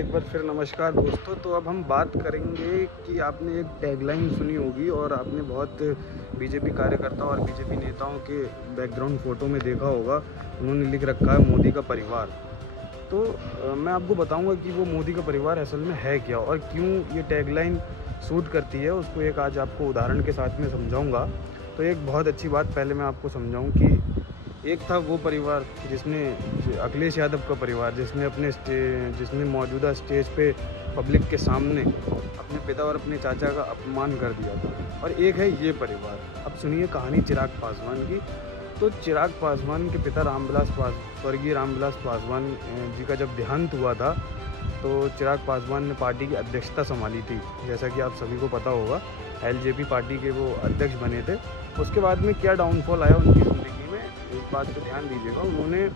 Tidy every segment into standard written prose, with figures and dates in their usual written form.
एक बार फिर नमस्कार दोस्तों। तो अब हम बात करेंगे कि आपने एक टैगलाइन सुनी होगी और आपने बहुत बीजेपी कार्यकर्ताओं और बीजेपी नेताओं के बैकग्राउंड फ़ोटो में देखा होगा, उन्होंने लिख रखा है मोदी का परिवार। तो मैं आपको बताऊंगा कि वो मोदी का परिवार असल में है क्या और क्यों ये टैगलाइन सूट करती है, उसको एक आज आपको उदाहरण के साथ में समझाऊंगा। तो एक बहुत अच्छी बात पहले मैं आपको समझाऊं कि एक था वो परिवार जिसने अखिलेश यादव का परिवार जिसने मौजूदा स्टेज पे पब्लिक के सामने अपने पिता और अपने चाचा का अपमान कर दिया था, और एक है ये परिवार। अब सुनिए कहानी चिराग पासवान की। तो चिराग पासवान के पिता स्वर्गीय रामविलास पासवान जी का जब देहांत हुआ था, तो चिराग पासवान ने पार्टी की अध्यक्षता संभाली थी। जैसा कि आप सभी को पता होगा, एलजेपी पार्टी के वो अध्यक्ष बने थे। उसके बाद में क्या डाउनफॉल आया उनकी ज़िंदगी में, एक बात पे ध्यान दीजिएगा।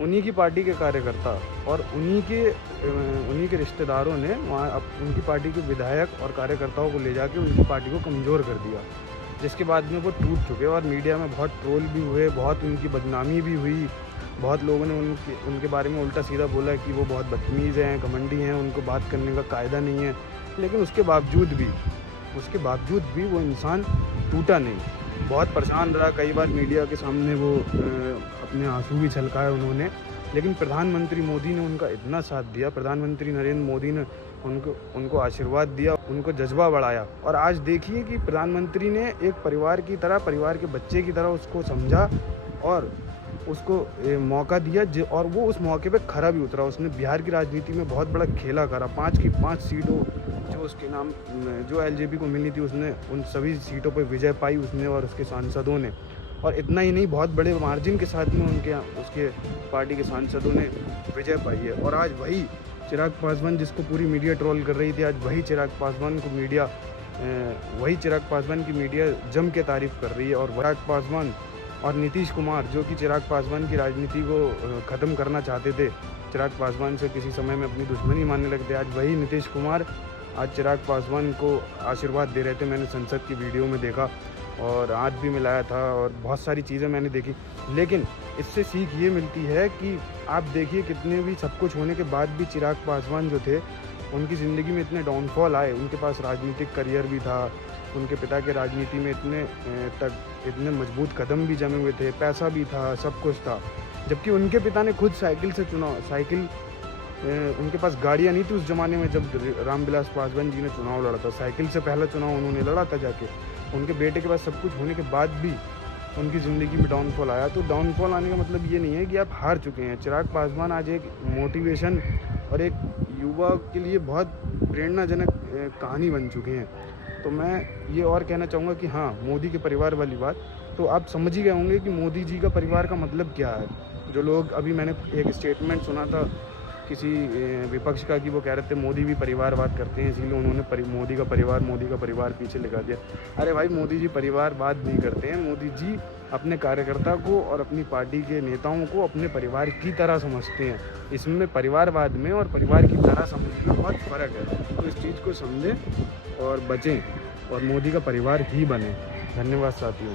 उन्हीं की पार्टी के कार्यकर्ता और उन्हीं के रिश्तेदारों ने वहाँ उनकी पार्टी के विधायक और कार्यकर्ताओं को ले जाके उनकी पार्टी को कमज़ोर कर दिया, जिसके बाद में वो टूट चुके और मीडिया में बहुत ट्रोल भी हुए, बहुत उनकी बदनामी भी हुई। बहुत लोगों ने उनके बारे में उल्टा सीधा बोला कि वो बहुत बदतमीज़ हैं, घमंडी हैं, उनको बात करने का कायदा नहीं है। लेकिन उसके बावजूद भी वो इंसान टूटा नहीं, बहुत परेशान रहा। कई बार मीडिया के सामने वो अपने आंसू भी छलकाए उन्होंने, लेकिन प्रधानमंत्री मोदी ने उनका इतना साथ दिया, प्रधानमंत्री नरेंद्र मोदी ने उनको आशीर्वाद दिया, उनको जज्बा बढ़ाया। और आज देखिए कि प्रधानमंत्री ने एक परिवार की तरह, परिवार के बच्चे की तरह उसको समझा और उसको मौका दिया, और वो उस मौके पे खरा भी उतरा। उसने बिहार की राजनीति में बहुत बड़ा खेला करा। 5 की 5 सीटों जो एलजेपी को मिली थी, उसने उन सभी सीटों पे विजय पाई उसने और उसके सांसदों ने। और इतना ही नहीं, बहुत बड़े मार्जिन के साथ में उसके पार्टी के सांसदों ने विजय पाई है। और आज वही चिराग पासवान, जिसको पूरी मीडिया ट्रोल कर रही थी, आज वही चिराग पासवान की मीडिया जम के तारीफ़ कर रही है। और चिराग पासवान और नीतीश कुमार, जो कि चिराग पासवान की राजनीति को ख़त्म करना चाहते थे, चिराग पासवान से किसी समय में अपनी दुश्मनी मानने लगते, आज वही नीतीश कुमार आज चिराग पासवान को आशीर्वाद दे रहे थे। मैंने संसद की वीडियो में देखा और आज भी मिलाया था और बहुत सारी चीज़ें मैंने देखी। लेकिन इससे सीख ये मिलती है कि आप देखिए, कितने भी सब कुछ होने के बाद भी चिराग पासवान जो थे, उनकी ज़िंदगी में इतने डाउनफॉल आए। उनके पास राजनीतिक करियर भी था, उनके पिता के राजनीति में इतने मजबूत कदम भी जमे हुए थे, पैसा भी था, सब कुछ था। जबकि उनके पिता ने खुद उनके पास गाड़ियाँ नहीं थी उस ज़माने में जब रामविलास पासवान जी ने चुनाव लड़ा था। साइकिल से पहला चुनाव उन्होंने लड़ा था जाके। उनके बेटे के पास सब कुछ होने के बाद भी उनकी ज़िंदगी में डाउनफॉल आया। तो डाउनफॉल आने का मतलब ये नहीं है कि आप हार चुके हैं। चिराग पासवान आज एक मोटिवेशन और एक युवा के लिए बहुत प्रेरणाजनक कहानी बन चुके हैं। तो मैं ये और कहना चाहूँगा कि हाँ, मोदी के परिवार वाली बात तो आप समझ ही गए होंगे कि मोदी जी का परिवार का मतलब क्या है। जो लोग, अभी मैंने एक स्टेटमेंट सुना था किसी विपक्ष का कि वो कह रहे थे मोदी भी परिवारवाद करते हैं, इसीलिए उन्होंने मोदी का परिवार पीछे लगा दिया। अरे भाई, मोदी जी परिवारवाद नहीं करते हैं। मोदी जी अपने कार्यकर्ता को और अपनी पार्टी के नेताओं को अपने परिवार की तरह समझते हैं। इसमें परिवारवाद में और परिवार की तरह समझने में बहुत फ़र्क है। तो इस चीज़ को समझें और बचें और मोदी का परिवार ही बने। धन्यवाद साथियों।